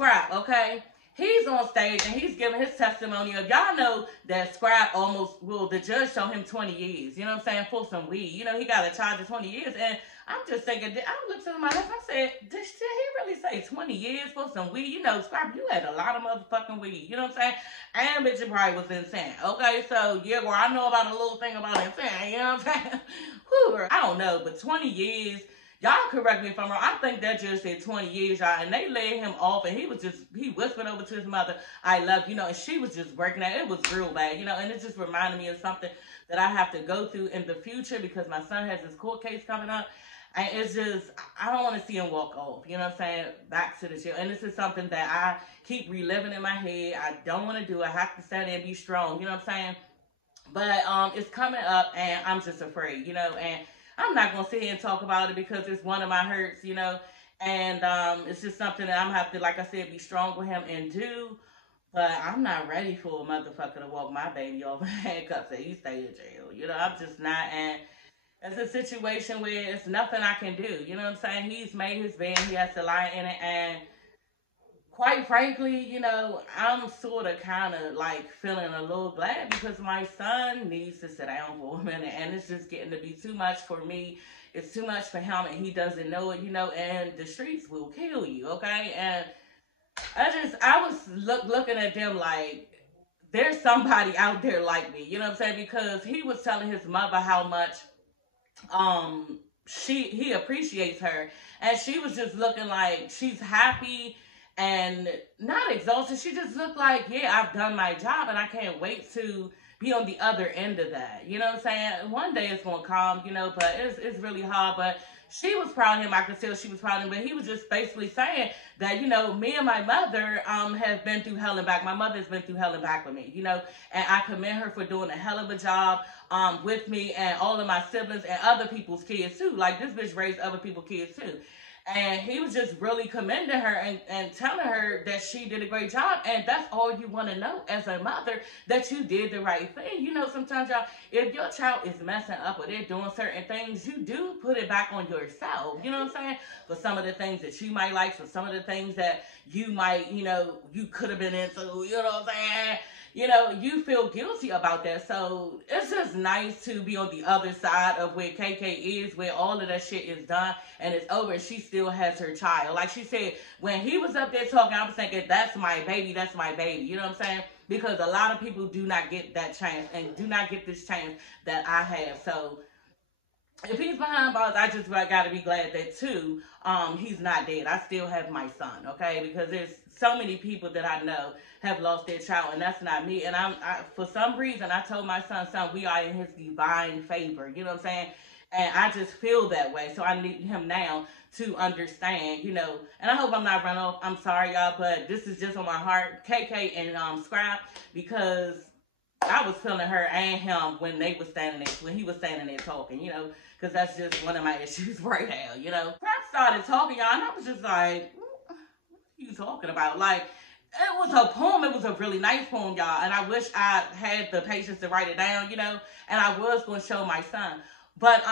Scrap, okay? He's on stage and he's giving his testimony of, y'all know that Scrap the judge showed him 20 years, you know what I'm saying, for some weed. You know, he got a charge of 20 years. And I'm just thinking, I looked at my life, I said, did he really say 20 years for some weed? You know, Scrap, you had a lot of motherfucking weed, you know what I'm saying? And bitch, it probably was insane. Okay, so yeah, well, I know about a little thing about insane, you know what I'm saying? Whew, I don't know, but 20 years. Y'all correct me if I'm wrong. I think that judge said 20 years, y'all, and they laid him off, and he whispered over to his mother, I love you, know, and she was just breaking that. It was real bad, you know, and it just reminded me of something that I have to go through in the future because my son has this court case coming up, and it's just, I don't want to see him walk off, you know what I'm saying, back to the jail, and this is something that I keep reliving in my head. I don't want to do. I have to stand there and be strong, you know what I'm saying, but it's coming up, and I'm just afraid, you know, and I'm not going to sit here and talk about it because it's one of my hurts, you know, and it's just something that I'm going to have to, like I said, be strong with him and do, but I'm not ready for a motherfucker to walk my baby off in handcuffs and he stay in jail, you know, I'm just not, and it's a situation where it's nothing I can do, you know what I'm saying, he's made his bed, he has to lie in it, and quite frankly, you know, I'm sort of kind of like feeling a little glad because my son needs to sit down for a minute and it's just getting to be too much for me. It's too much for him and he doesn't know it, you know, and the streets will kill you, okay? And I was looking at them like, there's somebody out there like me, you know what I'm saying? Because he was telling his mother how much he appreciates her, and she was just looking like she's happy and not exhausted. She just looked like, yeah, I've done my job and I can't wait to be on the other end of that. You know what I'm saying? One day it's going to come, you know, but it's really hard. But she was proud of him. I could tell she was proud of him. But he was just basically saying that, you know, me and my mother have been through hell and back. My mother's been through hell and back with me, you know, and I commend her for doing a hell of a job with me and all of my siblings and other people's kids too. Like, this bitch raised other people's kids too. And he was just really commending her and telling her that she did a great job. And that's all you want to know as a mother, that you did the right thing. You know, sometimes, y'all, if your child is messing up or they're doing certain things, you do put it back on yourself. You know what I'm saying? For some of the things that you might like, for some of the things that you might, you know, you could have been into, you know what I'm saying? You know, you feel guilty about that. So it's just nice to be on the other side of where KK is, where all of that shit is done and it's over and she still has her child. Like she said, when he was up there talking, I was thinking, that's my baby, that's my baby. You know what I'm saying? Because a lot of people do not get that chance and do not get this chance that I have. So if he's behind bars, I just got to be glad that, too, he's not dead. I still have my son, okay? Because there's so many people that I know have lost their child, and that's not me. And for some reason, I told my son, we are in his divine favor. You know what I'm saying? And I just feel that way. So I need him now to understand, you know. And I hope I'm not running off. I'm sorry, y'all, but this is just on my heart. KK and Scrap, because I was feeling her and him when he was standing there talking, you know, because that's just one of my issues right now, you know. Scrap started talking, y'all, and I was just like, what are you talking about? Like, it was a poem. It was a really nice poem, y'all, and I wish I had the patience to write it down, you know, and I was going to show my son. But,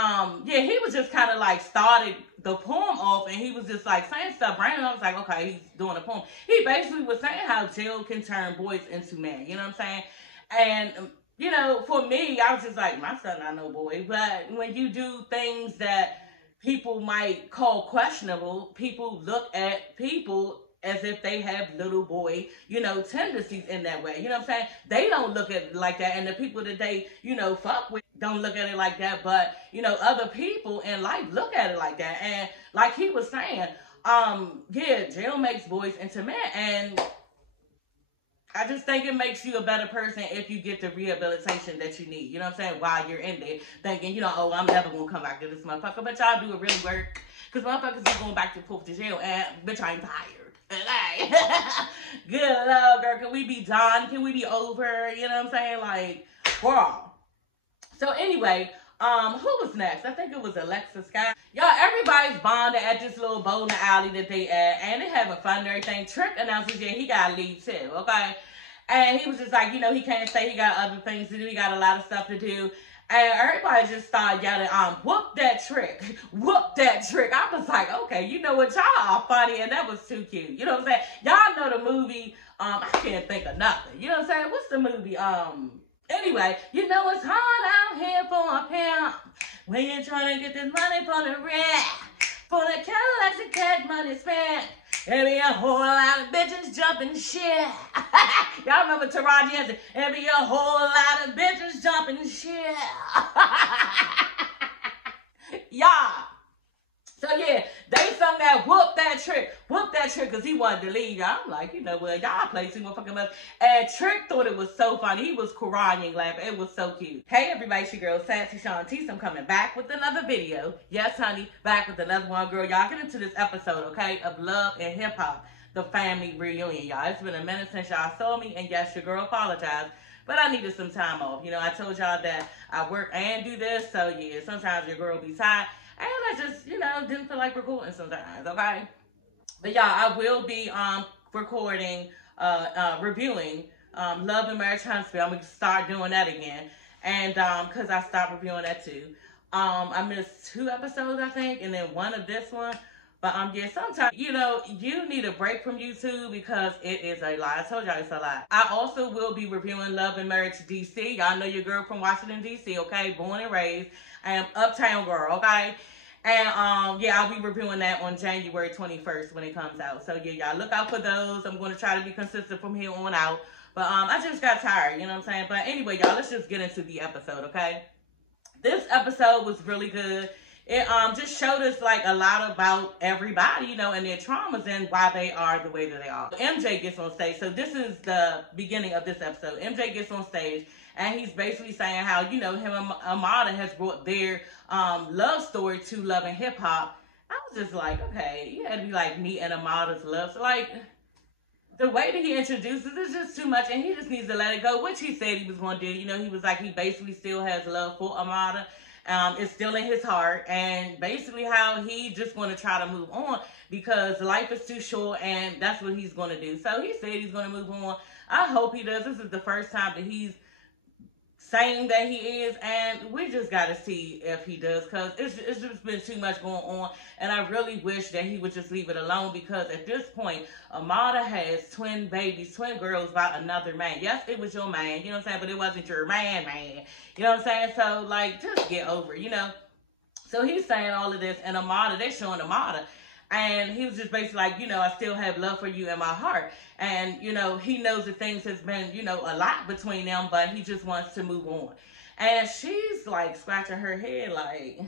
yeah, he was just kind of like started the poem off, and he was just like saying stuff random. I was like, okay, he's doing a poem. He basically was saying how jail can turn boys into men, you know what I'm saying? And, you know, for me, I was just like, my son not no boy. But when you do things that people might call questionable, people look at people as if they have little boy, you know, tendencies in that way. You know what I'm saying? They don't look at it like that. And the people that they, you know, fuck with don't look at it like that. But, you know, other people in life look at it like that. And like he was saying, yeah, jail makes boys into men. And I just think it makes you a better person if you get the rehabilitation that you need. You know what I'm saying? While you're in there thinking, you know, oh, I'm never going to come back to this motherfucker. But y'all do it really work. Because motherfuckers is going back to forth to jail. And bitch, I'm tired. Like, good love, girl. Can we be done? Can we be over? You know what I'm saying? Like, girl. So anyway, who was next? I think it was Alexa Scott. Y'all, everybody's bonding at this little bowling alley that they at, and they having fun and everything. Trick announces, yeah, he got to leave too, okay? And he was just like, you know, he can't stay. He got other things to do. He got a lot of stuff to do. And everybody just started yelling, whoop that trick. Whoop that trick. I was like, okay, you know what? Y'all are funny, and that was too cute. You know what I'm saying? Y'all know know the movie, I can't think of nothing. You know what I'm saying? What's the movie? Anyway, you know it's hard out here for a pimp when you're trying to get this money for the rent, for the Cadillacs and cash money spent. There be a whole lot of bitches jumping shit. Y'all remember Taraji Henson? There be a whole lot of bitches jumping shit. Y'all. So yeah, they sung that whoop that trick, because he wanted to leave. Y'all, I'm like, you know what, y'all play too motherfucking much. And Trick thought it was so funny. He was crying, laughing. It was so cute. Hey everybody, it's your girl Sassy Shantice. I'm coming back with another video. Yes, honey, back with another one, girl. Y'all get into this episode, okay, of Love and Hip Hop, the family reunion, y'all. It's been a minute since y'all saw me, and yes, your girl apologized. But I needed some time off. You know, I told y'all that I work and do this, so yeah, sometimes your girl be tired. And I just, you know, didn't feel like recording sometimes, okay? But y'all, I will be recording, reviewing Love and Marriage Huntsville. I'm going to start doing that again. And because I stopped reviewing that too. I missed 2 episodes, I think, and then 1 of this one. But yeah, sometimes, you know, you need a break from YouTube because it is a lot. I told y'all it's a lot. I also will be reviewing Love and Marriage DC. Y'all know your girl from Washington, D.C., okay? Born and raised. I am uptown girl, okay? And yeah, I'll be reviewing that on January 21st when it comes out. So yeah, y'all look out for those. I'm going to try to be consistent from here on out. But I just got tired, you know what I'm saying? But anyway, y'all, let's just get into the episode, okay? This episode was really good. It just showed us like a lot about everybody, you know, and their traumas and why they are the way that they are. MJ gets on stage. So this is the beginning of this episode. MJ gets on stage and he's basically saying how, you know, him and Amada has brought their love story to Love and Hip Hop. I was just like, okay, you had to be like me and Amada's love. So like the way that he introduces is just too much, and he just needs to let it go, which he said he was going to do. You know, he was like, he basically still has love for Amada. It's still in his heart, and basically how he just want to try to move on because life is too short, and that's what he's going to do. So he said he's going to move on. I hope he does. This is the first time that he's saying that he is, and we just got to see if he does, because it's just been too much going on, and I really wish that he would just leave it alone, because at this point, Amada has twin babies, twin girls by another man. Yes, it was your man, you know what I'm saying, but it wasn't your man, you know what I'm saying? So, like, just get over it, you know? So he's saying all of this, and Amada, they're showing Amada, and he was just basically like, you know, I still have love for you in my heart. And, you know, he knows that things has been, you know, a lot between them, but he just wants to move on. And she's like scratching her head like,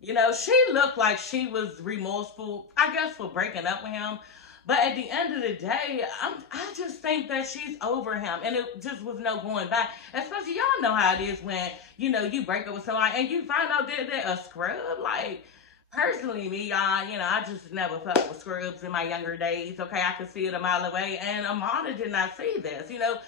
you know, she looked like she was remorseful, I guess, for breaking up with him. But at the end of the day, I just think that she's over him. And it just was no going back. Especially, y'all know how it is when, you know, you break up with somebody and you find out that they're a scrub. Like, personally, me, y'all, you know, I just never felt with scrubs in my younger days, okay? I could see it a mile away, and Amada did not see this, you know?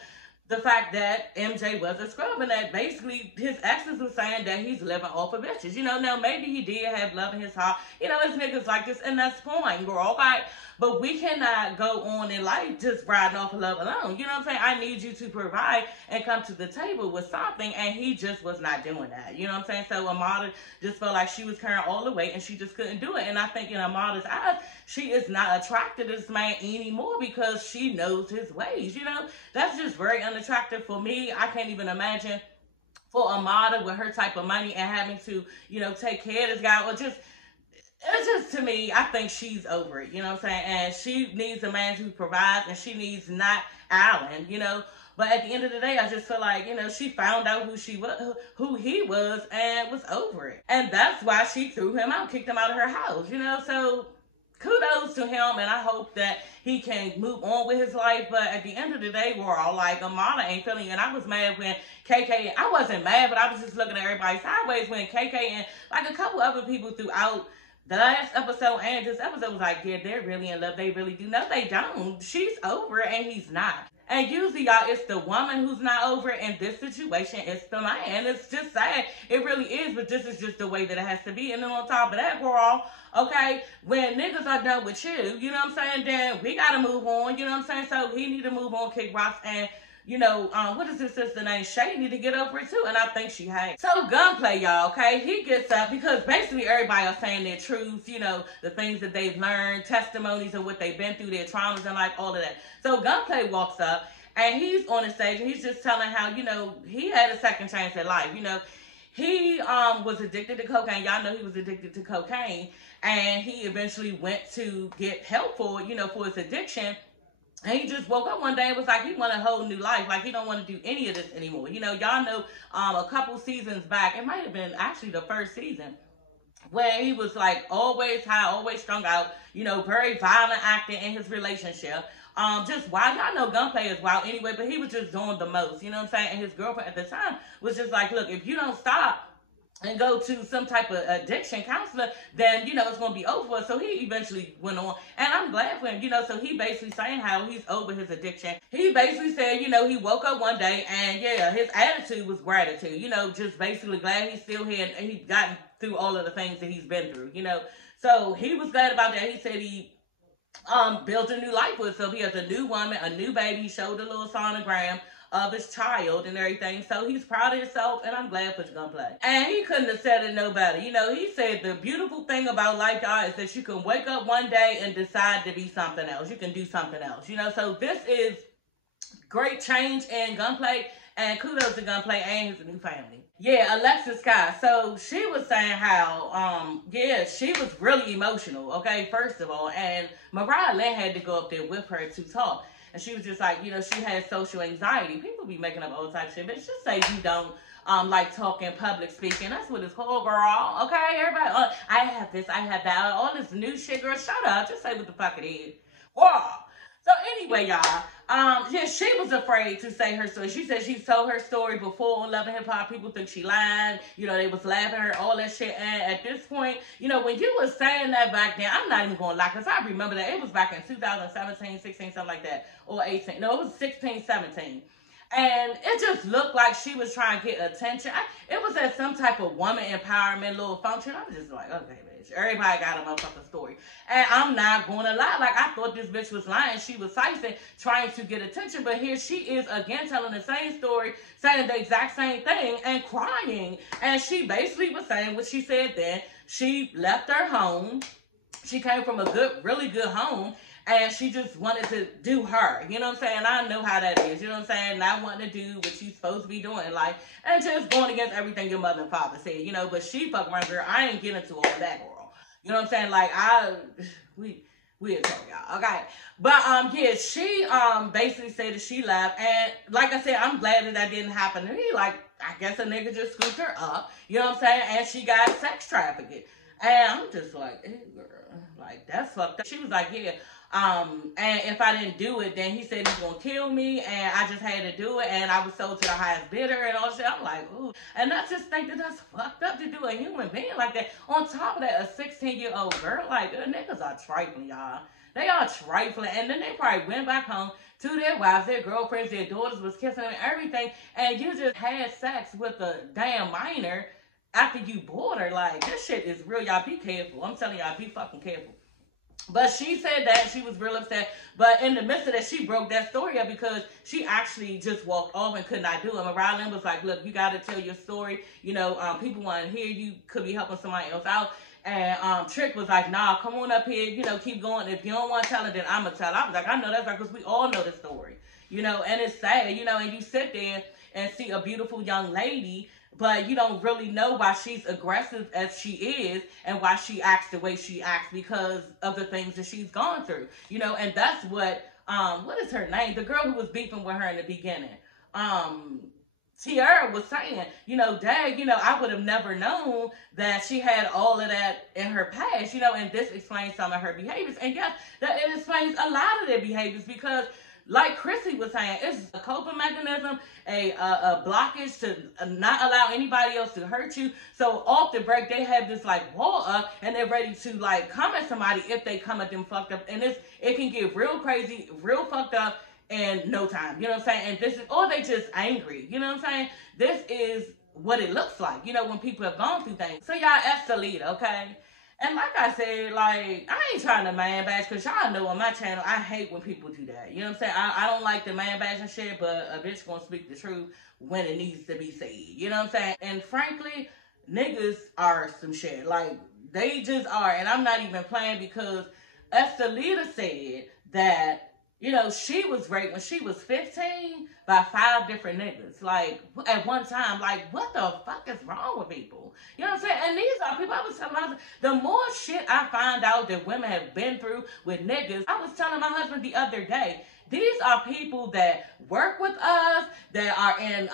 The fact that MJ was a scrub, and that basically his exes were saying that he's living off of bitches, you know? Now, maybe he did have love in his heart, you know, it's niggas like this, and that's fine, girl, okay? But we cannot go on in life just riding off of love alone. You know what I'm saying? I need you to provide and come to the table with something, and he just was not doing that. You know what I'm saying? So Amada just felt like she was carrying all the weight, and she just couldn't do it. And I think in Amada's eyes, she is not attracted to this man anymore because she knows his ways. You know, that's just very unattractive for me. I can't even imagine for Amada with her type of money and having to, you know, take care of this guy, or just, it's just, to me, I think she's over it, you know what I'm saying? And she needs a man who provides, and she needs not Alan, you know? But at the end of the day, I just feel like, you know, she found out who he was, and was over it. And that's why she threw him out, kicked him out of her house, you know? So kudos to him, and I hope that he can move on with his life. But at the end of the day, we're all like, Amada ain't feeling it. And I was mad when KK, I wasn't mad, but I was just looking at everybody sideways when KK and like a couple other people throughout the last episode and this episode was like, yeah, they're really in love. They really do. No, they don't. She's over it, and he's not. And usually, y'all, it's the woman who's not over it. In this situation, it's the man. It's just sad. It really is, but this is just the way that it has to be. And then on top of that, girl, okay, when niggas are done with you, you know what I'm saying, then we got to move on, you know what I'm saying? So he need to move on, kick rocks, and what is his sister name? Shay need to get over it too, and I think she has. So Gunplay, y'all, okay? He gets up because basically everybody are saying their truths, the things that they've learned, testimonies of what they've been through, their traumas and like all of that. So Gunplay walks up and he's on the stage and he's just telling how, he had a second chance at life. He was addicted to cocaine. Y'all know he was addicted to cocaine, and he eventually went to get help for his addiction. And he just woke up one day and was like, he want a whole new life. Like, he don't want to do any of this anymore. Y'all know a couple seasons back, it might have been actually the first season, where he was like always high, always strung out, very violent acting in his relationship. Just wild. Y'all know Gunplay is wild anyway, but he was just doing the most, you know what I'm saying? And his girlfriend at the time was just like, look, if you don't stop and go to some type of addiction counselor, then, it's going to be over. So he eventually went on. And I'm glad for him, so he basically saying how he's over his addiction. He basically said, he woke up one day and, yeah, his attitude was gratitude, just basically glad he's still here and he's gotten through all of the things that he's been through, So he was glad about that. He said he built a new life with himself. He has a new woman, a new baby. He showed a little sonogram of his child and everything. So he's proud of himself, and I'm glad for Gunplay. And he couldn't have said it no better. He said the beautiful thing about life, y'all, is that you can wake up one day and decide to be something else. You can do something else, So this is great change in Gunplay, and kudos to Gunplay and his new family. Yeah, Alexis Sky. So she was saying how, she was really emotional, okay, first of all. And Mariah Lynn had to go up there with her to talk. And she was just like, she had social anxiety. People be making up all type of shit, but just say you don't like talking, public speaking. That's what it's called, girl. Okay, everybody, I have this, I have that, all this new shit, girl. Shut up. Just say what the fuck it is. Wow. So anyway, y'all, she was afraid to say her story. She said she told her story before on Love and Hip Hop. People think she lied. They was laughing at her, all that shit. And at this point, when you was saying that back then, I'm not even going to lie, because I remember that. It was back in 2017, 16, something like that, or 18. No, it was 16, 17. And it just looked like she was trying to get attention. It was at some type of woman empowerment little function. I was just like, okay, bitch. Everybody got a motherfucking story. And I'm not going to lie. Like, I thought this bitch was lying. She was sizing, trying to get attention. But here she is again telling the same story, saying the exact same thing, and crying. And she basically was saying what she said then. She left her home. She came from a really good home. And she just wanted to do her. You know what I'm saying? I know how that is. You know what I'm saying? Not wanting to do what she's supposed to be doing in life. And just going against everything your mother and father said. But she fuck around, girl. I ain't getting into all that, girl. You know what I'm saying? Like, we'll talk, y'all. Okay. But, she basically said that she left. And like I said, I'm glad that didn't happen to me. Like, I guess a nigga just scooped her up. You know what I'm saying? And she got sex trafficked. And I'm just like, hey, girl. Like, that's fucked up. She was like, yeah. And if I didn't do it, then he said he's gonna kill me, and I just had to do it, and I was sold to the highest bidder and all shit. I'm like, ooh. And I just think that that's fucked up to do a human being like that. On top of that, a 16-year-old girl, like, niggas are trifling, y'all. They are trifling, and then they probably went back home to their wives, their girlfriends, their daughters was kissing them and everything, and you just had sex with a damn minor after you bought her. Like, this shit is real, y'all. Be careful. I'm telling y'all, be fucking careful. But she said that she was real upset. But in the midst of that, she broke that story up because she actually just walked off and could not do it. Mariah Lynn was like, look, you got to tell your story. People want to hear you. Could be helping somebody else out. And Trick was like, nah, come on up here. Keep going. If you don't want to tell it, then I'm going to tell it. I was like, I know that's right, because we all know the story. And it's sad, and you sit there and see a beautiful young lady, but you don't really know why she's aggressive as she is and why she acts the way she acts because of the things that she's gone through. And that's what is her name? The girl who was beefing with her in the beginning. Tiara was saying, Dad, I would have never known that she had all of that in her past, and this explains some of her behaviors. And yes, that it explains a lot of their behaviors because, like Chrissy was saying, it's a coping mechanism, a blockage to not allow anybody else to hurt you. So off the break, they have this like wall up, and they're ready to like come at somebody if they come at them fucked up. And it can get real crazy, real fucked up in no time. You know what I'm saying? And or they just angry. You know what I'm saying? This is what it looks like, when people have gone through things. So y'all, that's the lead, okay? And like I said, like, I ain't trying to man bash, because y'all know on my channel, I hate when people do that. You know what I'm saying? I don't like the man bash and shit, but a bitch gonna speak the truth when it needs to be said. You know what I'm saying? And frankly, niggas are some shit. Like, they just are. And I'm not even playing, because as the leader said that, you know, she was raped when she was 15 by 5 different niggas. Like, at one time, like, what the fuck is wrong with people? You know what I'm saying? And these are people, I was telling my husband, the more shit I find out that women have been through with niggas, I was telling my husband the other day, these are people that work with us, that are in,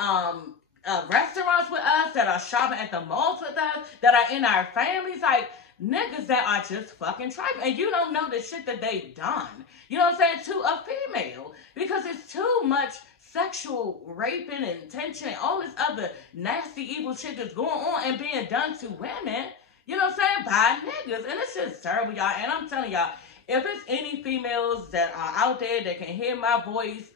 restaurants with us, that are shopping at the malls with us, that are in our families, like, niggas that are just fucking trifling. And you don't know the shit that they've done. You know what I'm saying? To a female. Because it's too much sexual raping and tension and all this other nasty, evil shit that's going on and being done to women. You know what I'm saying? By niggas. And it's just terrible, y'all. And I'm telling y'all, if it's any females that are out there that can hear my voice,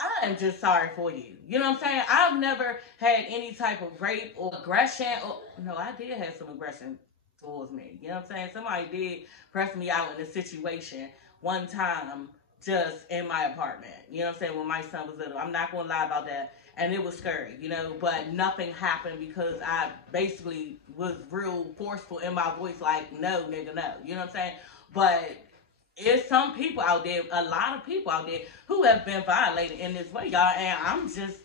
I am just sorry for you. You know what I'm saying? I've never had any type of rape or aggression. Or, no, I did have some aggression towards me. You know what I'm saying? Somebody did press me out in a situation one time just in my apartment. You know what I'm saying? When my son was little. I'm not going to lie about that. And it was scary, you know, but nothing happened because I basically was real forceful in my voice, like, no, nigga, no. You know what I'm saying? But it's some people out there, a lot of people out there who have been violated in this way, y'all. And I'm just,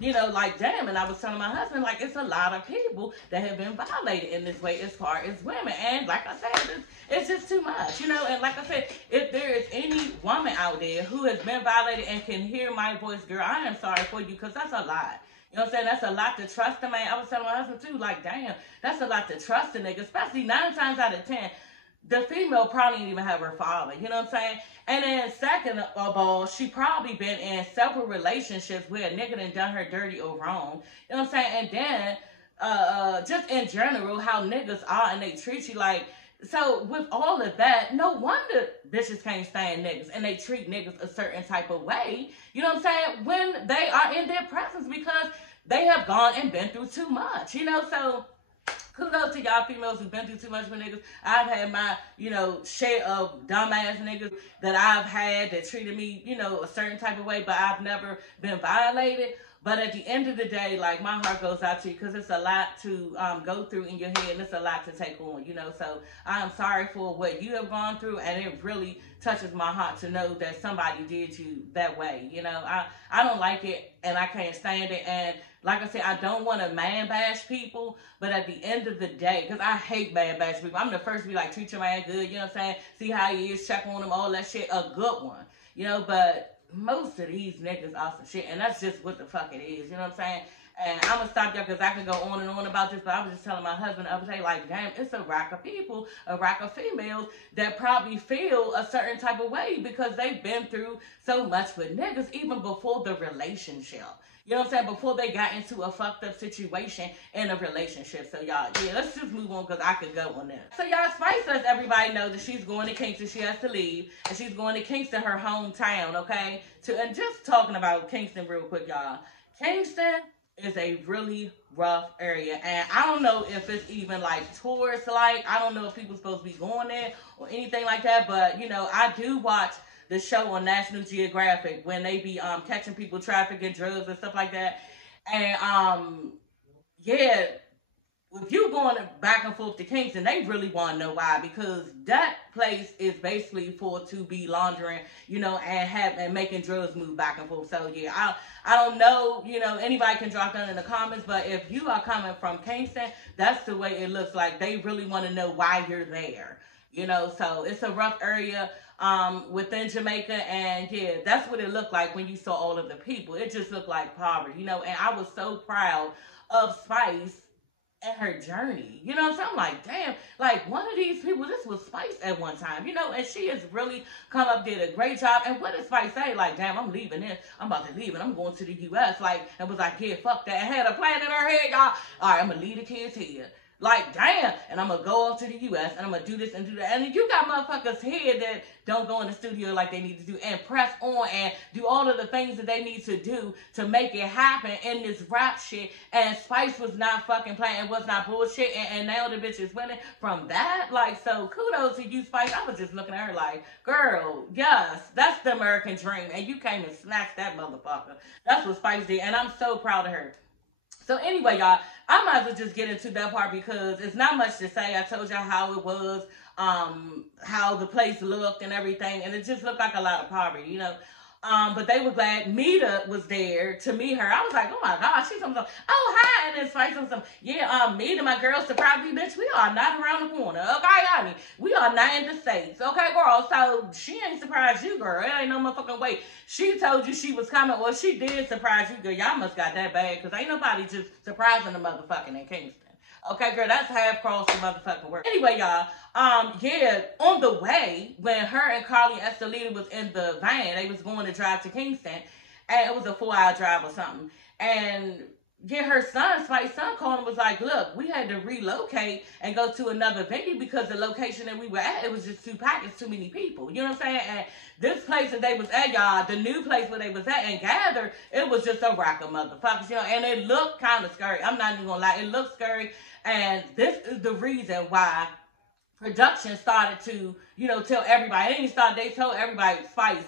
you know, like, damn. And I was telling my husband, like, it's a lot of people that have been violated in this way as far as women. And like I said, it's just too much, you know. And like I said, if there is any woman out there who has been violated and can hear my voice, girl, I am sorry for you, because that's a lot. You know what I'm saying? That's a lot to trust a man. I was telling my husband too, like, damn, that's a lot to trust a nigga, especially 9 times out of 10. The female probably didn't even have her father, you know what I'm saying? And then second of all, she probably been in several relationships where a nigga done her dirty or wrong, you know what I'm saying? And then, just in general, how niggas are and they treat you like, so with all of that, no wonder bitches can't stand niggas and they treat niggas a certain type of way, you know what I'm saying, when they are in their presence, because they have gone and been through too much, you know. So kudos to y'all females who've been through too much with niggas. I've had my, you know, share of dumbass niggas that I've had that treated me, you know, a certain type of way, but I've never been violated. But at the end of the day, like, my heart goes out to you, because it's a lot to go through in your head, and it's a lot to take on, you know. So I'm sorry for what you have gone through, and it really touches my heart to know that somebody did you that way, you know. I don't like it, and I can't stand it. And like I said, I don't want to man bash people, but at the end of the day, because I hate man bash people, I'm the first to be like, treat your man good, you know what I'm saying? See how he is, check on him, all that shit, a good one, you know. But most of these niggas are some shit, and that's just what the fuck it is, you know what I'm saying? And I'm gonna stop y'all, because I can go on and on about this, but I was just telling my husband the other day, like, damn, it's a rack of people, a rack of females that probably feel a certain type of way because they've been through so much with niggas even before the relationship. You know what I'm saying? Before they got into a fucked up situation in a relationship. So y'all, yeah, let's just move on, because I could go on there. So y'all, Spice lets everybody know that she's going to Kingston. She has to leave. And she's going to Kingston, her hometown, okay? And just talking about Kingston real quick, y'all. Kingston is a really rough area. And I don't know if it's even like tourist-like. I don't know if people supposed to be going there or anything like that. But, you know, I do watch the show on National Geographic when they be catching people trafficking drugs and stuff like that. And yeah, if you going back and forth to Kingston, they really want to know why, because that place is basically for to be laundering, you know, and making drugs move back and forth. So yeah, I don't know, you know, anybody can drop down in the comments, but if you are coming from Kingston, that's the way it looks like. They really want to know why you're there, you know. So it's a rough area within Jamaica, and yeah, that's what it looked like when you saw all of the people. It just looked like poverty, you know. And I was so proud of Spice and her journey, you know what I'm saying? I'm like, damn, like, one of these people, this was Spice at one time, you know. And she has really come up, did a great job. And what did Spice say? Like, damn, I'm leaving this, I'm about to leave, and I'm going to the US, like, and was like, yeah, fuck that, and had a plan in her head, y'all. All right, I'm gonna leave the kids here, Like, damn. And I'm going to go off to the U.S. and I'm going to do this and do that. And you got motherfuckers here that don't go in the studio like they need to do and press on and do all of the things that they need to do to make it happen in this rap shit. And Spice was not fucking playing. It was not bullshit. And now the bitch is winning from that. Like, so kudos to you, Spice. I was just looking at her like, girl, yes, that's the American dream. And you came and snatched that motherfucker. That's what Spice did. And I'm so proud of her. So anyway, y'all, I might as well just get into that part because it's not much to say. I told y'all how it was, how the place looked and everything, and it just looked like a lot of poverty, you know. But they were glad Mita was there to meet her. I was like, oh my gosh, she's something. Oh, hi. And then Spice was some, yeah, Mita, my girl, surprised me, bitch. We are not around the corner. Okay, honey. We are not in the States. Okay, girl. So she ain't surprised you, girl. It ain't no motherfucking way. She told you she was coming. Well, she did surprise you, girl. Y'all must got that bad because ain't nobody just surprising the motherfucking in Kingston. Okay, girl, that's half cross the motherfucking work. Anyway, y'all, yeah, on the way, when her and Carly and Estelita was in the van, they was going to drive to Kingston, and it was a 4-hour drive or something. And yeah, her son, Spice's son, called and was like, look, we had to relocate and go to another venue because the location that we were at, it was just too packed, it's too many people. You know what I'm saying? And this place that they was at, y'all, the new place where they was at and gathered, it was just a rack of motherfuckers, you know, and it looked kind of scary. I'm not even gonna lie, it looked scary. And this is the reason why production started to, you know, tell everybody. They told everybody, Spice,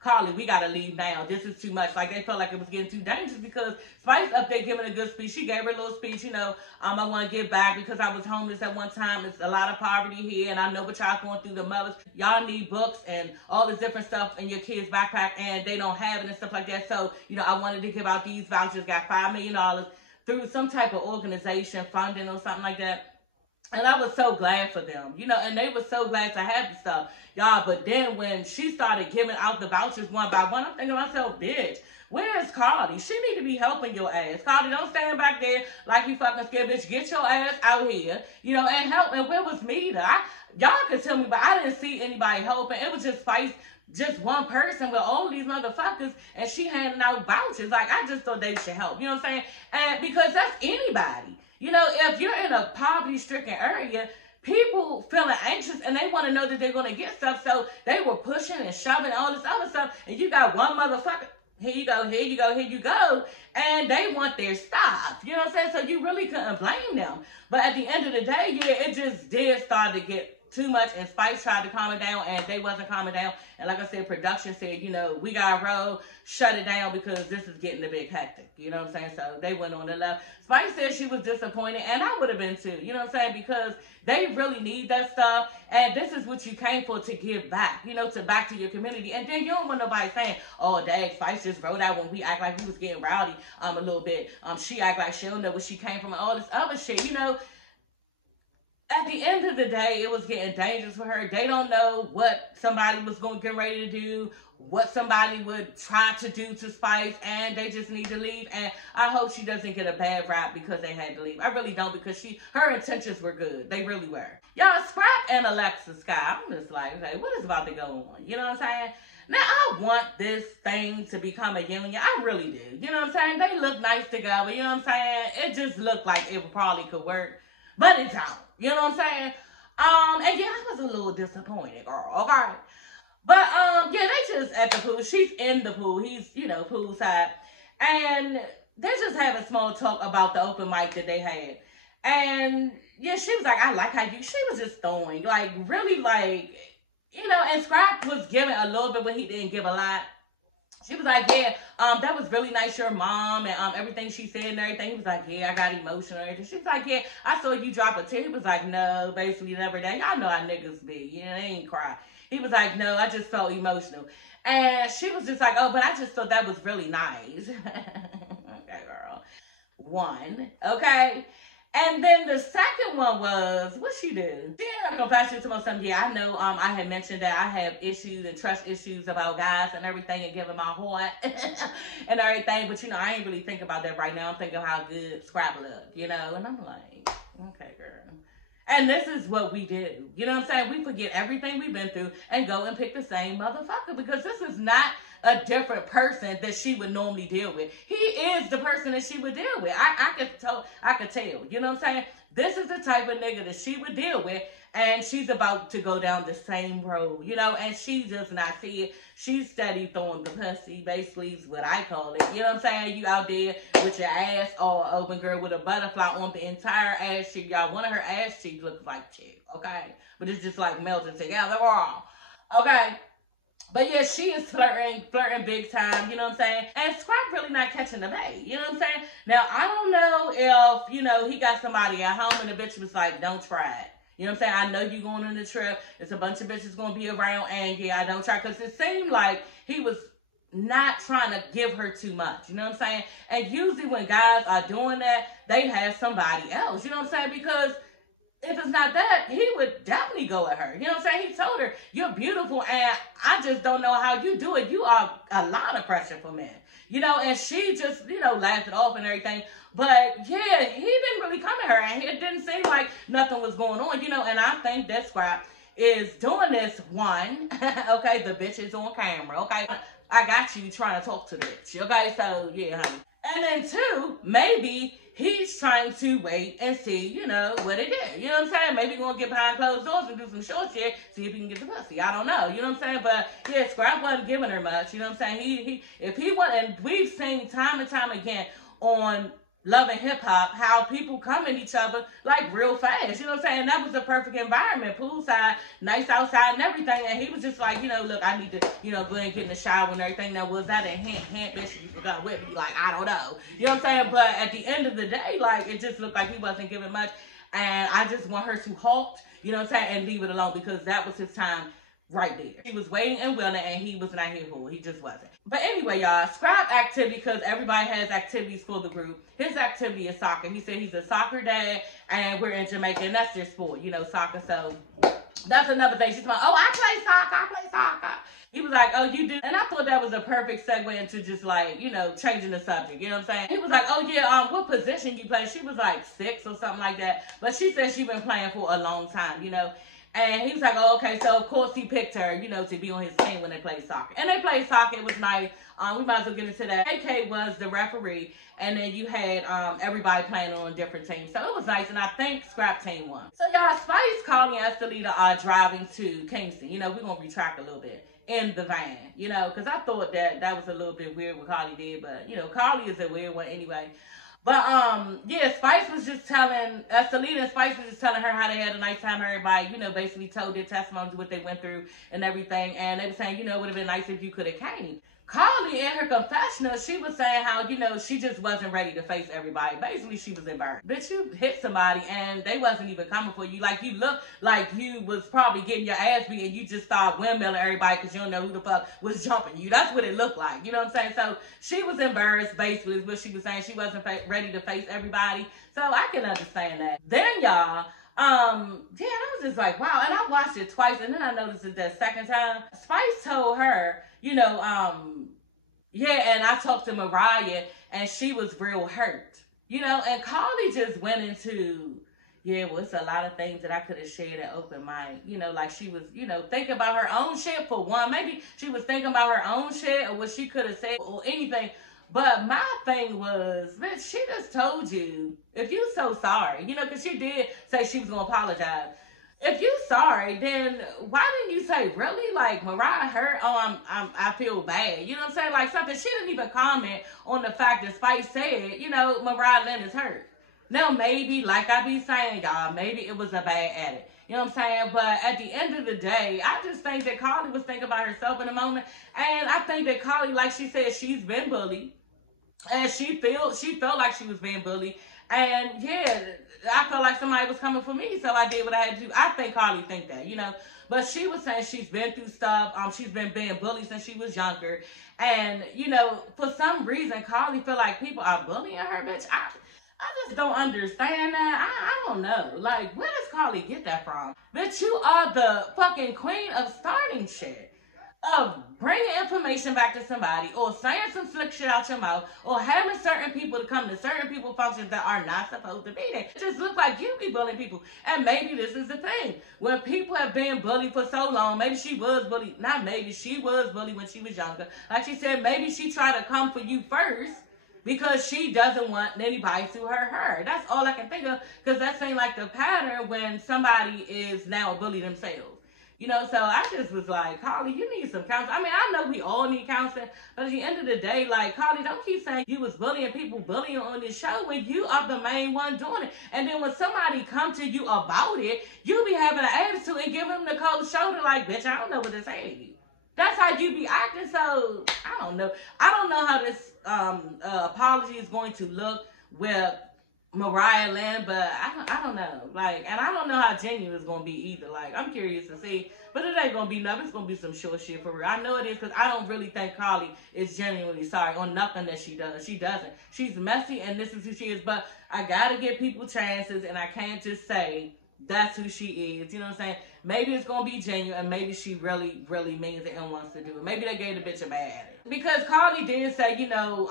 Carly, we gotta leave now. This is too much. Like, they felt like it was getting too dangerous because Spice up there giving a good speech. She gave her a little speech, you know, I want to give back because I was homeless at one time. It's a lot of poverty here, and I know what y'all going through, the mothers. Y'all need books and all this different stuff in your kids' backpack, and they don't have it and stuff like that. So, you know, I wanted to give out these vouchers, got $5 million through some type of organization, funding or something like that. And I was so glad for them, you know, and they were so glad to have the stuff, y'all. But then when she started giving out the vouchers one by one, I'm thinking to myself, bitch, where's Cardi? She need to be helping your ass. Cardi, don't stand back there like you fucking scared, bitch. Get your ass out here, you know, and help. And where was Mita? Y'all can tell me, but I didn't see anybody helping. It was just Spice, just one person with all these motherfuckers, and she handing out vouchers. Like, I just thought they should help. You know what I'm saying? And because that's anybody. You know, if you're in a poverty-stricken area, people feeling anxious and they want to know that they're going to get stuff. So they were pushing and shoving all this other stuff. And you got one motherfucker, here you go, here you go, here you go. And they want their stuff. You know what I'm saying? So you really couldn't blame them. But at the end of the day, yeah, it just did start to get too much, and Spice tried to calm it down, and they wasn't calming down. And like I said, production said, you know, we got to roll, shut it down because this is getting a bit hectic. You know what I'm saying? So they went on the left. Spice said she was disappointed, and I would have been too. You know what I'm saying? Because they really need that stuff, and this is what you came for, to give back, you know, to back to your community. And then you don't want nobody saying, oh, dang, Spice just wrote out when we act like we was getting rowdy a little bit. She act like she don't know where she came from and all this other shit, you know. At the end of the day, it was getting dangerous for her. They don't know what somebody was going to get ready to do, what somebody would try to do to Spice, and they just need to leave. And I hope she doesn't get a bad rap because they had to leave. I really don't, because her intentions were good. They really were. Y'all, Scrap and Alexa Sky, I'm just like, okay, what is about to go on? You know what I'm saying? Now, I want this thing to become a union. I really do. You know what I'm saying? They look nice together. You know what I'm saying? It just looked like it probably could work, but it don't. You know what I'm saying? And yeah, I was a little disappointed, girl. Okay. But, yeah, they just at the pool. She's in the pool. He's, you know, poolside. And they're just having small talk about the open mic that they had. And, yeah, she was like, I like how she was just throwing, like, really, like, you know, and Scrap was giving a little bit, but he didn't give a lot. She was like, yeah, that was really nice, your mom, and everything she said and everything. He was like, yeah, I got emotional and everything. She was like, yeah, I saw you drop a tear. He was like, no, basically never that. Y'all know how niggas be. You know, they ain't cry. He was like, no, I just felt emotional. And she was just like, oh, but I just thought that was really nice. Okay, girl. One, okay? And then the second one was, what she do? She had a confession to me something. Yeah, I know I had mentioned that I have issues and trust issues about guys and everything and giving my heart and everything. But, you know, I ain't really thinking about that right now. I'm thinking of how good Scrap looked, you know? And I'm like, okay, girl. And this is what we do. You know what I'm saying? We forget everything we've been through and go and pick the same motherfucker, because this is not a different person that she would normally deal with. He is the person that she would deal with. I could tell. You know what I'm saying? this is the type of nigga that she would deal with. And she's about to go down the same road, you know, and she does not see it. She's steady throwing the pussy, basically is what I call it. You know what I'm saying? You out there with your ass all open, girl, with a butterfly on the entire ass cheek. Y'all, one of her ass cheeks looks like chick, okay? But it's just like melted together. Okay? But yeah, she is flirting big time, you know what I'm saying? And Scrap really not catching the bait, you know what I'm saying? Now, I don't know if, you know, he got somebody at home and the bitch was like, don't try it. You know what I'm saying? I know you going on the trip. There's a bunch of bitches going to be around, and yeah, I don't try. Because it seemed like he was not trying to give her too much. You know what I'm saying? And usually when guys are doing that, they have somebody else. You know what I'm saying? Because if it's not that, he would definitely go at her. You know what I'm saying? He told her, you're beautiful, and I just don't know how you do it. You are a lot of pressure for men. You know, and she just, you know, laughed it off and everything. But, yeah, he didn't really come at her, and it didn't seem like nothing was going on, you know, and I think that Scrap is doing this, one, okay, the bitch is on camera, okay? I got you trying to talk to the bitch, okay? So, yeah, honey. And then, two, maybe he's trying to wait and see, you know, what it is. You know what I'm saying? Maybe going to get behind closed doors and do some short shit, see if he can get the pussy. I don't know. You know what I'm saying? But, yeah, Scrap wasn't giving her much. You know what I'm saying? If he wasn't, and we've seen time and time again on Love and Hip Hop, how people come at each other like real fast. You know what I'm saying? That was the perfect environment. Poolside, nice outside and everything. And he was just like, you know, look, I need to, you know, go and get in the shower and everything. Now, was that a hint, bitch, you forgot with me? Like, I don't know. You know what I'm saying? But at the end of the day, like, it just looked like he wasn't giving much. And I just want her to halt, you know what I'm saying, and leave it alone, because that was his time right there. He was waiting and willing, and he was not here for it. He just wasn't. But anyway, y'all, Scrap activity, because everybody has activities for the group. His activity is soccer. He said he's a soccer dad, and we're in Jamaica, and that's their sport, you know, soccer. So that's another thing. She's like, oh, I play soccer. He was like, oh, you do? And I thought that was a perfect segue into just like, you know, changing the subject. You know what I'm saying? He was like, oh, yeah, what position you play? She was like 6 or something like that. But she said she's been playing for a long time, you know. And he was like, oh, okay. So, of course, he picked her, you know, to be on his team when they played soccer. And they played soccer. It was nice. We might as well get into that. AK was the referee. And then you had everybody playing on different teams. So, it was nice. And I think Scrap team won. So, y'all, Spice, Carly, and Estelita are driving to Kingston. You know, we're going to retract a little bit in the van, you know, because I thought that was a little bit weird what Carly did. But, you know, Carly is a weird one anyway. But, yeah, Spice was just telling, Estelita and Spice was just telling her how they had a nice time. Everybody, you know, basically told their testimonies, what they went through and everything. And they were saying, you know, it would have been nice if you could have came. Carly, in her confessional, she was saying how, you know, she just wasn't ready to face everybody. Basically, she was embarrassed. Bitch, you hit somebody and they wasn't even coming for you. Like, you looked like you was probably getting your ass beat and you just started windmilling everybody because you don't know who the fuck was jumping you. That's what it looked like. You know what I'm saying? So, she was embarrassed, basically, is what she was saying. She wasn't ready to face everybody. So, I can understand that. Then, y'all, yeah, I was just like, wow. And I watched it twice, and then I noticed it that second time. Spice told her, you know, yeah, and I talked to Mariah, and she was real hurt. You know, and Carly just went into, yeah, well, it's a lot of things that I could have shared at open mic. You know, like she was, you know, thinking about her own shit for one. Maybe she was thinking about her own shit or what she could have said or anything. But my thing was, bitch, she just told you, if you so sorry, you know, because she did say she was going to apologize. If you sorry, then why didn't you say, really? Like, Mariah hurt? Oh, I feel bad. You know what I'm saying? Like, something. She didn't even comment on the fact that Spice said, you know, Mariah Lynn is hurt. Now, maybe, like I be saying, y'all, maybe it was a bad edit. You know what I'm saying? But at the end of the day, I just think that Carly was thinking about herself in a moment. And I think that Carly, like she said, she's been bullied. And she felt like she was being bullied. And yeah, I felt like somebody was coming for me, so I did what I had to do. I think Carly think that, you know. But she was saying she's been through stuff. She's been being bullied since she was younger. And, you know, for some reason, Carly feel like people are bullying her, bitch. I just don't understand that. I don't know. Like, where does Carly get that from? Bitch, you are the fucking queen of starting shit. Of bringing information back to somebody, or saying some slick shit out your mouth, or having certain people to come to certain people functions that are not supposed to be there. It just looks like you be bullying people. And maybe this is the thing. When people have been bullied for so long, maybe she was bullied. Not maybe, she was bullied when she was younger. Like she said, maybe she tried to come for you first. because she doesn't want anybody to hurt her. That's all I can think of, because that seems like the pattern when somebody is now a bully themselves. You know, so I just was like, Carly, you need some counseling. I mean, I know we all need counseling, but at the end of the day, like, Carly, don't keep saying you was bullying people, bullying on this show when you are the main one doing it. And then when somebody come to you about it, you be having an attitude and give them the cold shoulder like, bitch, I don't know what to say to you. That's how you be acting. So I don't know. I don't know how this apology is going to look with Mariah Lynn, but I don't know. Like, and I don't know how genuine it's gonna be either. Like, I'm curious to see, but it ain't gonna be nothing. It's gonna be some short shit for real. I know it is, because I don't really think Carly is genuinely sorry on nothing that she does. She doesn't. She's messy, and this is who she is. But I gotta give people chances, and I can't just say that's who she is. You know what I'm saying? Maybe it's gonna be genuine, and maybe she really, really means it and wants to do it. Maybe they gave the bitch a bad attitude. Because Carly did say, you know,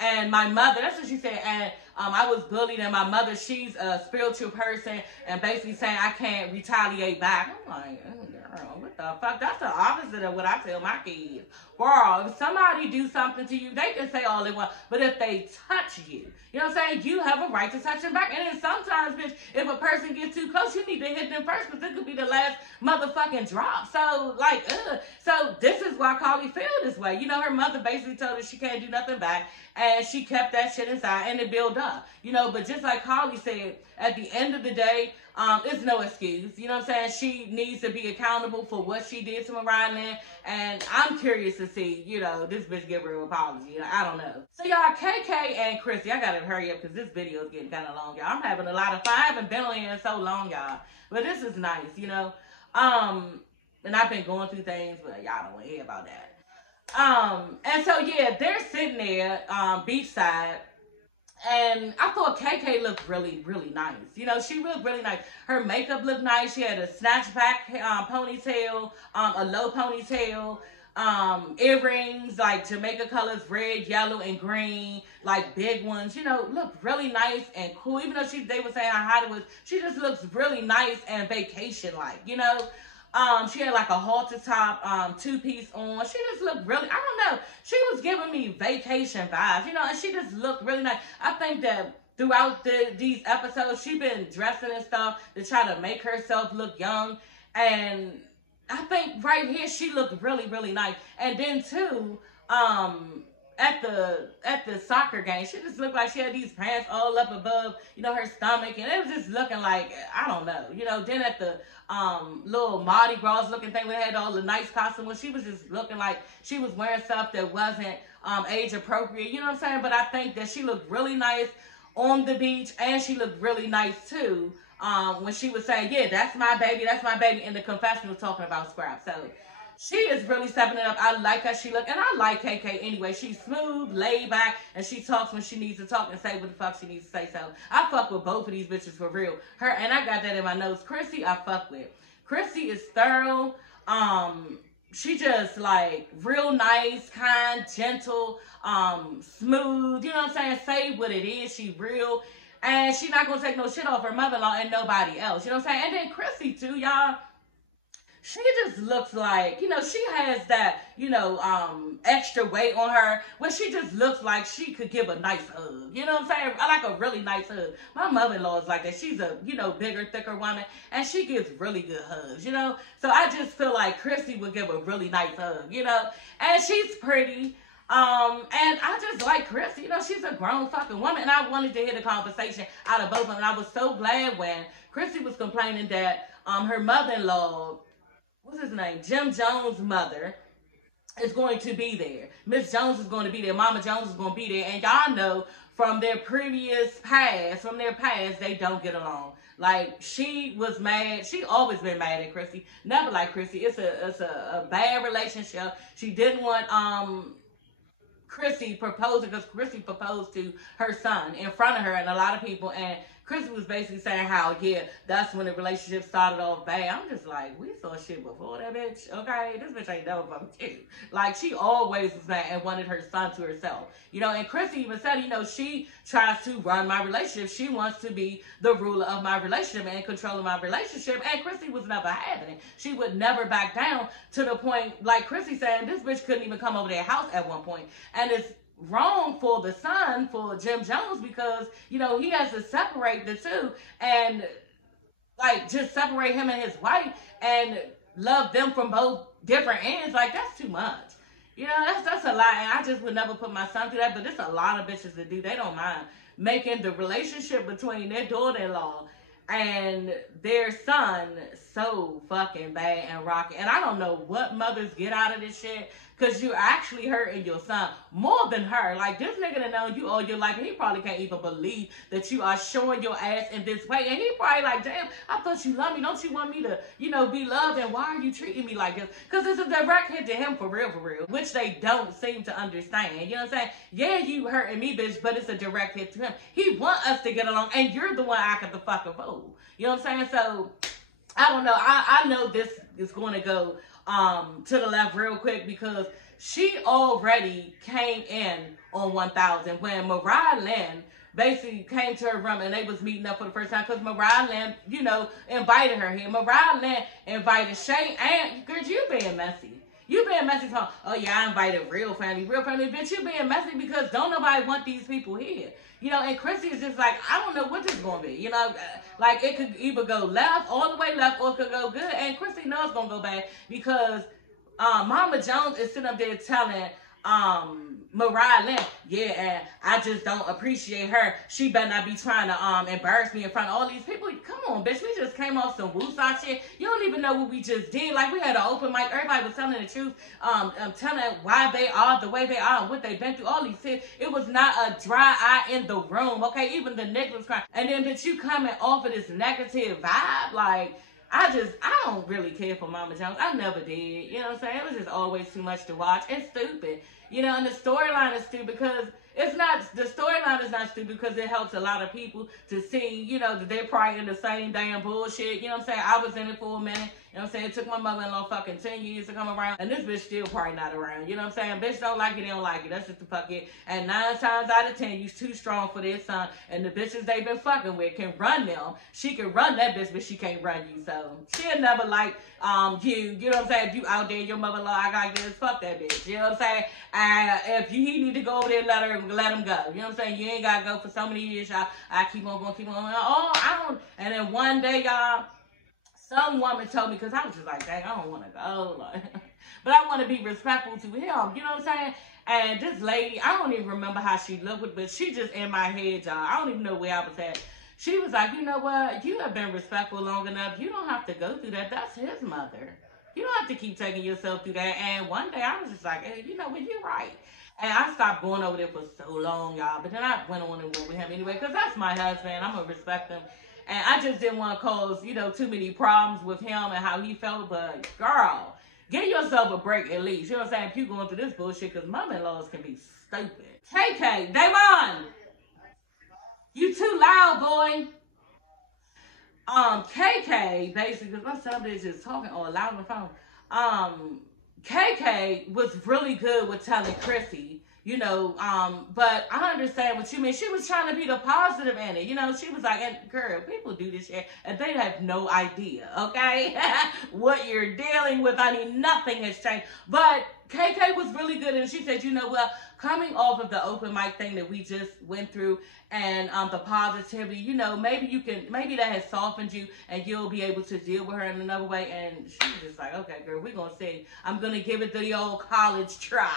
and my mother, that's what she said, and I was bullied, and my mother, she's a spiritual person, and basically saying I can't retaliate back. I'm like, oh, girl, what the fuck? That's the opposite of what I tell my kids. Girl, if somebody do something to you, they can say all they want, but if they touch you, you know what I'm saying, you have a right to touch them back. And then sometimes, bitch, if a person gets too close, you need to hit them first, because it could be the last motherfucking drop. So, like, so this is why Carly feel this way. You know, her mother basically told her she can't do nothing back, and she kept that shit inside, and it built up. You know, but just like Carly said, at the end of the day, it's no excuse. You know what I'm saying? She needs to be accountable for what she did to Mariah Lynn, and I'm curious to see, you know, this bitch give her an apology. You know, I don't know. So, y'all, KK and Chrissy, I gotta hurry up because this video is getting kind of long, y'all. I'm having a lot of fun. I haven't been on here in so long, y'all. But this is nice, you know. And I've been going through things, but y'all don't want to hear about that. And so, yeah, they're sitting there, beachside. And I thought KK looked really, really nice. You know, she looked really nice. Her makeup looked nice. She had a snatchback ponytail, a low ponytail, earrings, like Jamaica colors, red, yellow, and green, like big ones. You know, looked really nice and cool. Even though they were saying how hot it was, she just looks really nice and vacation-like, you know. She had like a halter top, two-piece on. She just looked really, I don't know. She was giving me vacation vibes, you know, and she just looked really nice. I think that throughout these episodes, she been dressing and stuff to try to make herself look young. And I think right here, she looked really, really nice. And then too, at the soccer game, she just looked like she had these pants all up above, you know, her stomach, and it was just looking like, I don't know, you know. Then at the little Mardi Gras looking thing, we had all the nice costumes. She was just looking like she was wearing stuff that wasn't age appropriate, you know what I'm saying? But I think that she looked really nice on the beach, and she looked really nice too when she was saying, yeah, that's my baby, and the confession was talking about Scrap. So she is really stepping it up. I like how she look, and I like KK anyway. She's smooth, laid back, and she talks when she needs to talk and say what the fuck she needs to say. So I fuck with both of these bitches for real. Her, and I got that in my notes. Chrissy, I fuck with. Chrissy is thorough. She just like real nice, kind, gentle, smooth. You know what I'm saying? Say what it is. She real, and she not gonna take no shit off her mother-in-law and nobody else. You know what I'm saying? And then Chrissy too, y'all. She just looks like, you know, she has that, you know, extra weight on her where she just looks like she could give a nice hug. You know what I'm saying? I like a really nice hug. My mother-in-law is like that. She's a, you know, bigger, thicker woman, and she gives really good hugs, you know? So I just feel like Chrissy would give a really nice hug, you know? And she's pretty. And I just like Chrissy. You know, she's a grown fucking woman, and I wanted to hear the conversation out of both of them. And I was so glad when Chrissy was complaining that her mother-in-law, what's his name? Jim Jones' mother is going to be there. Miss Jones is going to be there. Mama Jones is going to be there. And y'all know from their previous past, they don't get along. Like, she was mad. She always been mad at Chrissy. Never like Chrissy. It's a bad relationship. She didn't want Chrissy proposing, because Chrissy proposed to her son in front of her and a lot of people, and Chrissy was basically saying how, yeah, that's when the relationship started off bad. I'm just like, we saw shit before that bitch, okay? This bitch ain't never fucking shit. Like, she always was mad and wanted her son to herself. You know, and Chrissy even said, you know, she tries to run my relationship. She wants to be the ruler of my relationship and in control of my relationship. And Chrissy was never having it. She would never back down, to the point, like Chrissy saying, this bitch couldn't even come over their house at one point. And it's wrong for the son, for Jim Jones, because, you know, he has to separate the two and like just separate him and his wife and love them from both different ends. Like, that's too much. You know, that's a lot. And I just would never put my son through that. But there's a lot of bitches that do. They don't mind making the relationship between their daughter-in-law and their son so fucking bad and rocky. And I don't know what mothers get out of this shit, because you're actually hurting your son more than her. Like, this nigga that knows you all your life, and he probably can't even believe that you are showing your ass in this way. And he probably like, damn, I thought you loved me. Don't you want me to, you know, be loved? And why are you treating me like this? Because it's a direct hit to him for real, which they don't seem to understand. You know what I'm saying? Yeah, you hurting me, bitch, but it's a direct hit to him. He want us to get along, and you're the one acting the fucking fool. You know what I'm saying? So, I don't know. I know this is going to go to the left real quick, because she already came in on 1000 when Mariah Lynn basically came to her room and they was meeting up for the first time, because Mariah Lynn, you know, invited her here. Mariah Lynn invited Shay, and girl, you being messy. You being messy from, oh yeah, I invited real family, bitch. You being messy because don't nobody want these people here. You know, and Chrissy is just like, I don't know what this is going to be. You know, like it could either go left, all the way left, or it could go good. And Chrissy knows it's going to go bad, because Mama Jones is sitting up there telling Mariah Lynn, yeah, and I just don't appreciate her. She better not be trying to embarrass me in front of all these people. Come on, bitch. We just came off some woosah shit. You don't even know what we just did. Like, we had an open mic. Everybody was telling the truth, telling why they are the way they are and what they've been through. All these things. It was not a dry eye in the room, okay? Even the nigga was crying. And then, bitch, you coming off of this negative vibe, like, I don't really care for Mama Jones. I never did. You know what I'm saying? It was just always too much to watch. It's stupid. You know, and the storyline is stupid because the storyline is not stupid because it helps a lot of people to see, you know, that they're probably in the same damn bullshit. You know what I'm saying? I was in it for a minute. You know what I'm saying? It took my mother-in-law fucking 10 years to come around. And this bitch still probably not around. You know what I'm saying? Bitch don't like it, they don't like it. That's just the fuck it. And 9 times out of 10, you's too strong for their son. And the bitches they been fucking with can run them. She can run that bitch, but she can't run you. So she'll never like you. You know what I'm saying? If you out there, your mother-in-law, I got this, fuck that bitch. You know what I'm saying? And if he need to go over there, let him go. You know what I'm saying? You ain't got to go for so many years, y'all. I keep on going. Oh, I don't. And then one day, y'all, some woman told me, because I was just like, dang, I don't want to go. Like, but I want to be respectful to him. You know what I'm saying? And this lady, I don't even remember how she looked, but she just in my head, y'all. I don't even know where I was at. She was like, you know what? You have been respectful long enough. You don't have to go through that. That's his mother. You don't have to keep taking yourself through that. And one day I was just like, hey, you know what? You're right. And I stopped going over there for so long, y'all. But then I went on and went with him anyway, because that's my husband. I'm going to respect him. And I just didn't want to cause, you know, too many problems with him and how he felt. But, girl, give yourself a break at least. You know what I'm saying? If you're going through this bullshit, because mother-in-laws can be stupid. KK, Davon, you too loud, boy. KK, basically, because my son is just talking all loud on the phone. KK was really good with telling Chrissy, you know, but I understand what you mean. She was trying to be the positive in it. You know, she was like, and girl, people do this shit, and they have no idea, okay, what you're dealing with. I mean, nothing has changed. But KK was really good, and she said, you know, well, coming off of the open mic thing that we just went through, and the positivity, you know, maybe that has softened you, and you'll be able to deal with her in another way. And she was just like, okay, girl, we're gonna see. I'm gonna give it the old college try.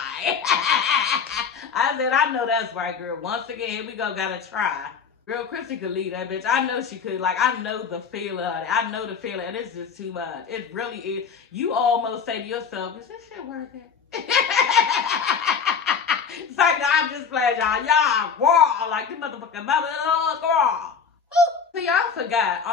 I said, I know that's right, girl. Once again, here we go, gotta try. Girl, Chrissy could lead that bitch. I know she could. Like, I know the feel of it. I know the feeling, and it's just too much. It really is. You almost say to yourself, is this shit worth it? It's like, I'm just glad y'all raw, like the motherfucking mother-in-law raw. See, I forgot.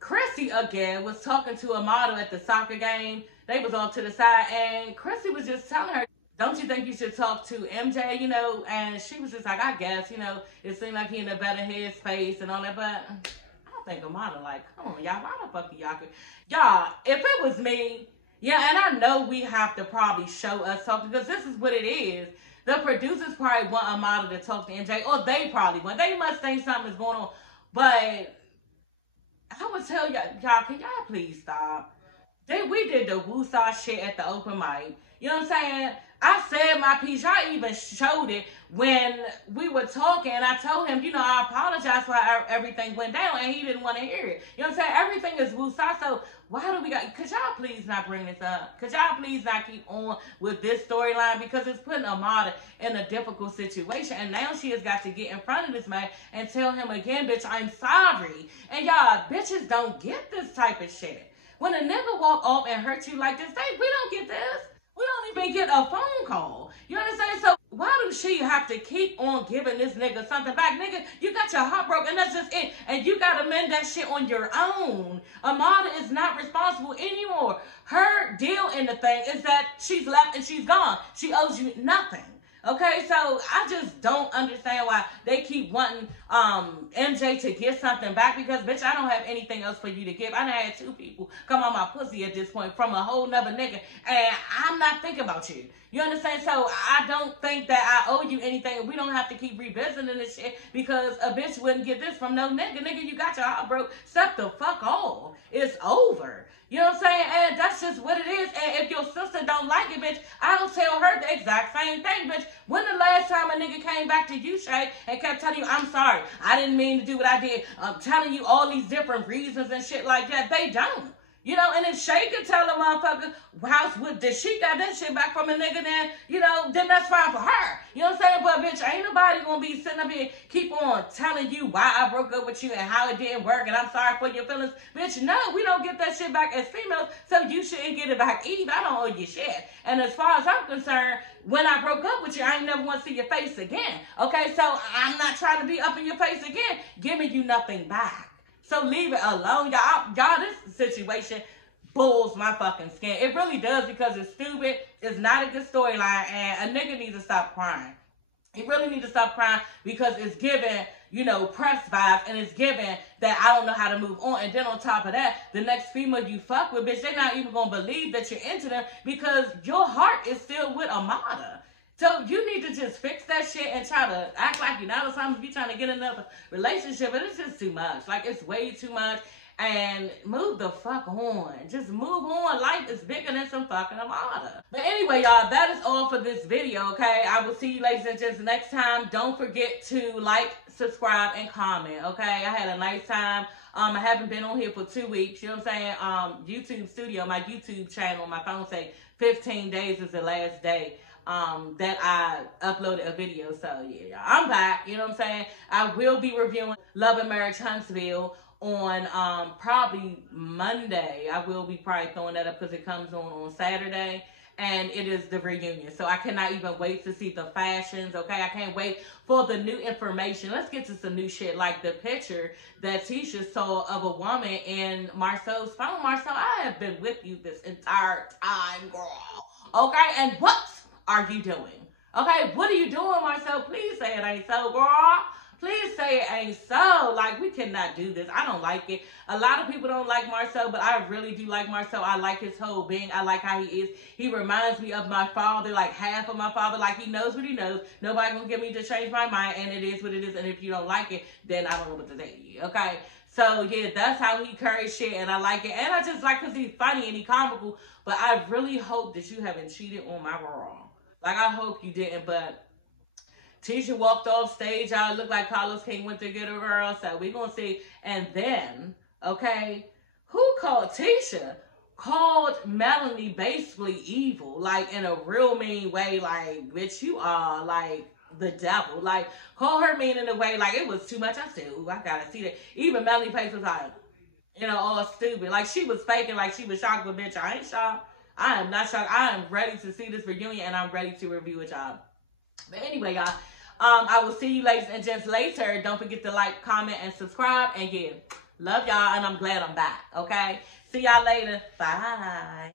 Chrissy again was talking to a model at the soccer game. They was off to the side, and Chrissy was just telling her, don't you think you should talk to MJ, you know? And she was just like, I guess, you know, it seemed like he in a better headspace and all that, but I think a model like, come on, y'all, why the fuck y'all could? Y'all, if it was me, yeah, and I know we have to probably show us something, because this is what it is. The producers probably want a model to talk to MJ, or they probably want. They must think something is going on. But I would tell y'all, can y'all please stop? We did the woosah shit at the open mic. You know what I'm saying? I said my piece. Y'all even showed it when we were talking. I told him, you know, I apologize for how everything went down, and he didn't want to hear it. You know what I'm saying? Everything is woosah. So why do we got? Could y'all please not bring this up? Could y'all please not keep on with this storyline, because it's putting Amada in a difficult situation, and now she has got to get in front of this man and tell him again, bitch, I'm sorry. And y'all, bitches don't get this type of shit. When a nigga walk off and hurt you like this, we don't get this. We don't even get a phone call. You understand? So why do she have to keep on giving this nigga something back? Nigga, you got your heart broken. That's just it. And you got to mend that shit on your own. Amada is not responsible anymore. Her deal in the thing is that she's left and she's gone. She owes you nothing. Okay, so I just don't understand why they keep wanting MJ to get something back, because, bitch, I don't have anything else for you to give. I done had 2 people come on my pussy at this point from a whole nother nigga, and I'm not thinking about you. You understand? So I don't think that I owe you anything. We don't have to keep revisiting this shit, because a bitch wouldn't get this from no nigga. Nigga, you got your heart broke. Step the fuck off. It's over. You know what I'm saying? And that's just what it is. And if your sister don't like it, bitch, I'll tell her the exact same thing, bitch. When the last time a nigga came back to you, Shay, and kept telling you, I'm sorry, I didn't mean to do what I did. I'm telling you all these different reasons and shit like that. They don't. You know, and if Shay could tell a motherfucker, did she got that shit back from a nigga, then, you know, then that's fine for her. You know what I'm saying? But, bitch, ain't nobody gonna be sitting up here keep on telling you why I broke up with you and how it didn't work and I'm sorry for your feelings. Bitch, no, we don't get that shit back as females, so you shouldn't get it back either. I don't owe you shit. And as far as I'm concerned, when I broke up with you, I ain't never want to see your face again. Okay, so I'm not trying to be up in your face again, giving you nothing back. So leave it alone. Y'all, this situation bulls my fucking skin. It really does, because it's stupid. It's not a good storyline, and a nigga needs to stop crying. He really needs to stop crying, because it's giving, you know, press vibes, and it's giving that I don't know how to move on. And then on top of that, the next female you fuck with, bitch, they're not even going to believe that you're into them, because your heart is still with Amada. So you need to just fix that shit and try to act like you're not or something. Be trying to get another relationship, but it's just too much. Like, it's way too much. And move the fuck on. Just move on. Life is bigger than some fucking Amada. But anyway, y'all, that is all for this video, okay? I will see you ladies and gents next time. Don't forget to like, subscribe, and comment, okay? I had a nice time. I haven't been on here for 2 weeks. You know what I'm saying? YouTube Studio, my YouTube channel, my phone say 15 days is the last day that I uploaded a video. So yeah, I'm back. You know what I'm saying? I will be reviewing Love and Marriage Huntsville on probably Monday. I will be probably throwing that up because it comes on Saturday, and it is the reunion. So I cannot even wait to see the fashions, okay? I can't wait for the new information. Let's get to some new shit, like the picture that Tisha saw of a woman in Marcel's phone. Marcel, I have been with you this entire time, girl, okay? And what are you doing? Okay, what are you doing, Marcel? Please say it ain't so, girl. Please say it ain't so. Like, we cannot do this. I don't like it. A lot of people don't like Marcel, but I really do like Marcel. I like his whole being. I like how he is. He reminds me of my father, like half of my father. Like, he knows what he knows. Nobody gonna get me to change my mind, and it is what it is. And if you don't like it, then I don't know what to tell you, okay? So, yeah, that's how he carries shit, and I like it. And I just like because he's funny and he's comical, but I really hope that you haven't cheated on my girl. Like, I hope you didn't, but Tisha walked off stage. Y'all looked like Carlos King went to get a girl. So we gonna see. And then, okay, who called Tisha? Called Melanie basically evil, like in a real mean way. Like, bitch, you are like the devil. Like, call her mean in a way like it was too much. I said, ooh, I gotta see that. Even Melanie face was like, you know, all stupid. Like, she was faking like she was shocked, but bitch, I ain't shocked. I am not shocked. I am ready to see this reunion, and I'm ready to review it, y'all. But anyway, y'all, I will see you ladies and gents later. Don't forget to like, comment, and subscribe. And yeah, love y'all, and I'm glad I'm back, okay? See y'all later. Bye.